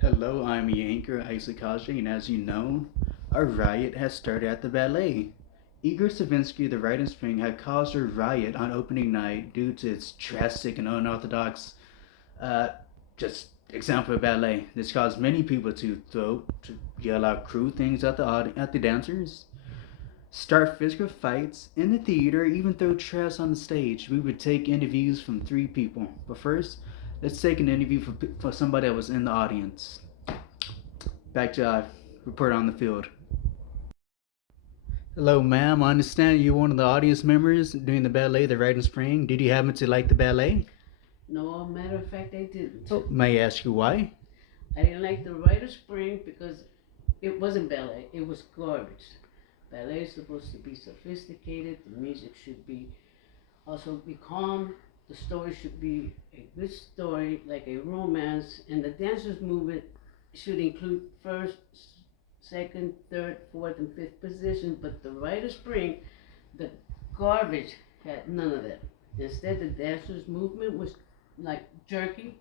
Hello, I'm your anchor, Isaac Kaji, and as you know, a riot has started at the ballet. Igor Stravinsky, the Rite in Spring, had caused a riot on opening night due to its drastic and unorthodox, uh, just example of ballet. This caused many people to yell out crude things at the dancers, start physical fights in the theater, even throw trash on the stage. We would take interviews from three people. But first, let's take an interview for somebody that was in the audience. Back to report on the field. Hello, ma'am. I understand you're one of the audience members during the ballet, The Rite in Spring. Did you happen to like the ballet? No, matter of fact, I didn't. Oh, may I ask you why? I didn't like the Rite of Spring because it wasn't ballet, it was garbage. Ballet is supposed to be sophisticated, the music should be also be calm, the story should be a good story, like a romance, and the dancers movement should include first, second, third, fourth, and fifth position, but the Rite of Spring, the garbage had none of that. Instead, the dancers' movement was like jerky.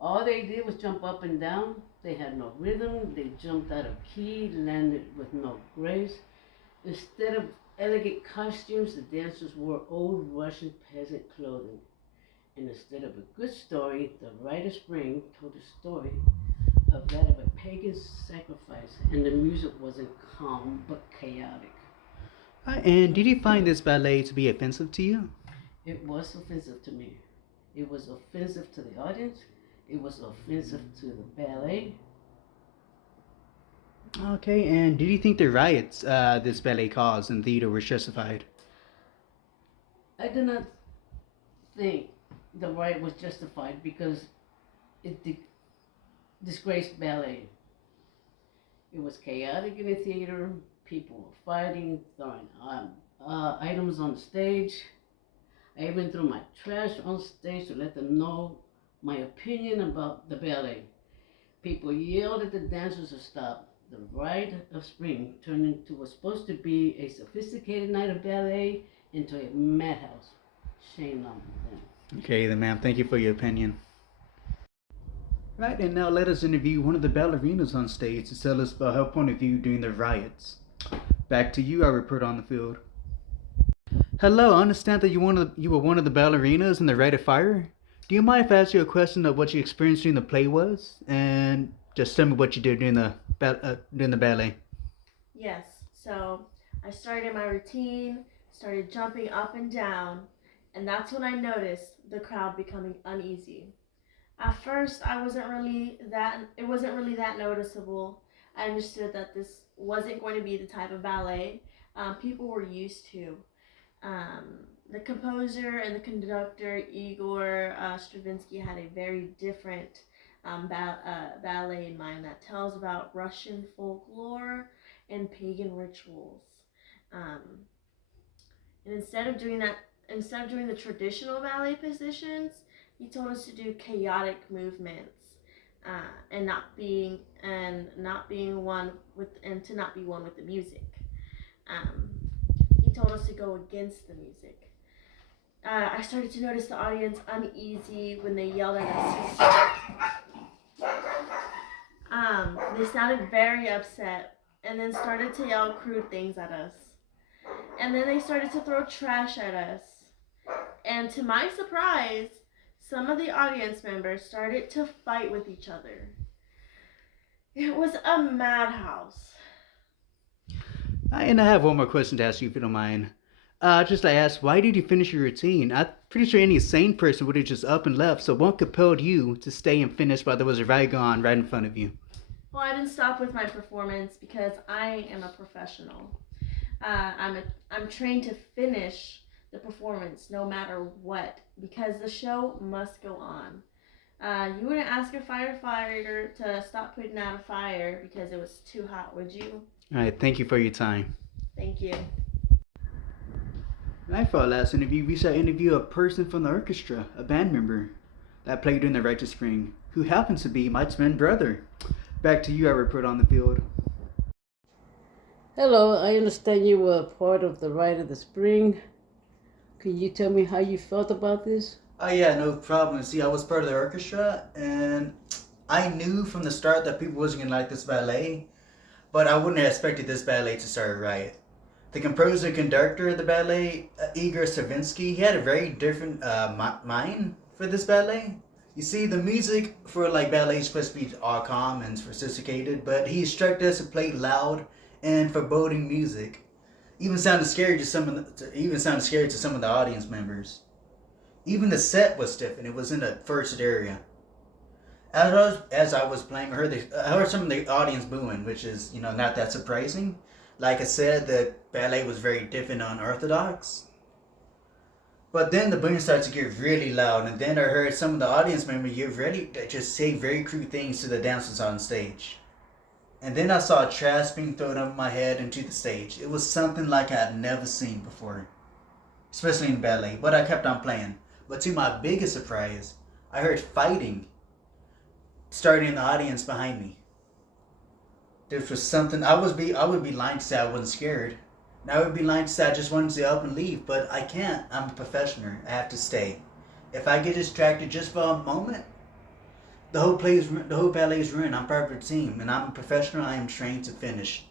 All they did was jump up and down. They had no rhythm. They jumped out of key, landed with no grace. Instead of elegant costumes, the dancers wore old Russian peasant clothing. And instead of a good story, the Rite of Spring told a story of that of a pagan sacrifice, and the music wasn't calm but chaotic. And did you find this ballet to be offensive to you? It was offensive to me. It was offensive to the audience. It was offensive to the ballet. Okay, and did you think the riots this ballet caused in theater were justified? I do not think the riot was justified because it disgraced ballet. It was chaotic in the theater. People were fighting, throwing items on the stage. I even threw my trash on stage to let them know my opinion about the ballet. People yelled at the dancers to stop. The Rite of Spring turned into what was supposed to be a sophisticated night of ballet into a madhouse. Shame on them. Okay, then, ma'am, thank you for your opinion. Right, and now let us interview one of the ballerinas on stage to tell us about her point of view during the riots. Back to you, our report on the field. Hello, I understand that you were one of the ballerinas in the Rite of Fire. Do you mind if I ask you a question of what you experienced during the play was, and just tell me what you did during the ballet? Yes. So I started my routine, started jumping up and down, and that's when I noticed the crowd becoming uneasy. At first, it wasn't really that noticeable. I understood that this wasn't going to be the type of ballet people were used to. The composer and the conductor Igor Stravinsky had a very different ballet in mind that tells about Russian folklore and pagan rituals. Um, and instead of doing the traditional ballet positions, he told us to do chaotic movements and to not be one with the music. Um, he told us to go against the music. I started to notice the audience uneasy when they yelled at us. They sounded very upset and then started to yell crude things at us. And then they started to throw trash at us. And to my surprise, some of the audience members started to fight with each other. It was a madhouse. And I have one more question to ask you, if you don't mind. Just to ask, why did you finish your routine? I'm pretty sure any sane person would have just up and left. So what compelled you to stay and finish while there was a riot going on right in front of you? Well, I didn't stop with my performance because I am a professional. I'm trained to finish the performance no matter what because the show must go on. You wouldn't ask a firefighter to stop putting out a fire because it was too hot, would you? All right, thank you for your time. Thank you. Right, for our last interview, we shall interview a person from the orchestra, a band member that played in the Rite of Spring, who happens to be my twin brother. Back to you, our report on the field. Hello, I understand you were part of the Rite of the Spring. Can you tell me how you felt about this? Oh yeah, no problem. See, I was part of the orchestra, and I knew from the start that people wasn't gonna like this ballet, but I wouldn't have expected this ballet to start right. The composer and conductor of the ballet, Igor Stravinsky, he had a very different mind for this ballet. You see, the music for like ballet is supposed to be all calm and sophisticated, but he instructed us to play loud and foreboding music. Even sounded scary to some of the audience members. Even the set was different. It was in the first area. As I was playing, I heard some of the audience booing, which is not that surprising. Like I said, the ballet was very different and unorthodox. But then the booing started to get really loud, and then I heard some of the audience members just say very crude things to the dancers on stage. And then I saw trash being thrown over my head into the stage. It was something like I had never seen before, especially in ballet. But I kept on playing. But to my biggest surprise, I heard fighting starting in the audience behind me. This was something I would be lying to say I wasn't scared. And I would be lying to say I just wanted to up and leave, but I can't. I'm a professional. I have to stay. If I get distracted just for a moment, the whole ballet is ruined. I'm part of the team, and I'm a professional. I am trained to finish.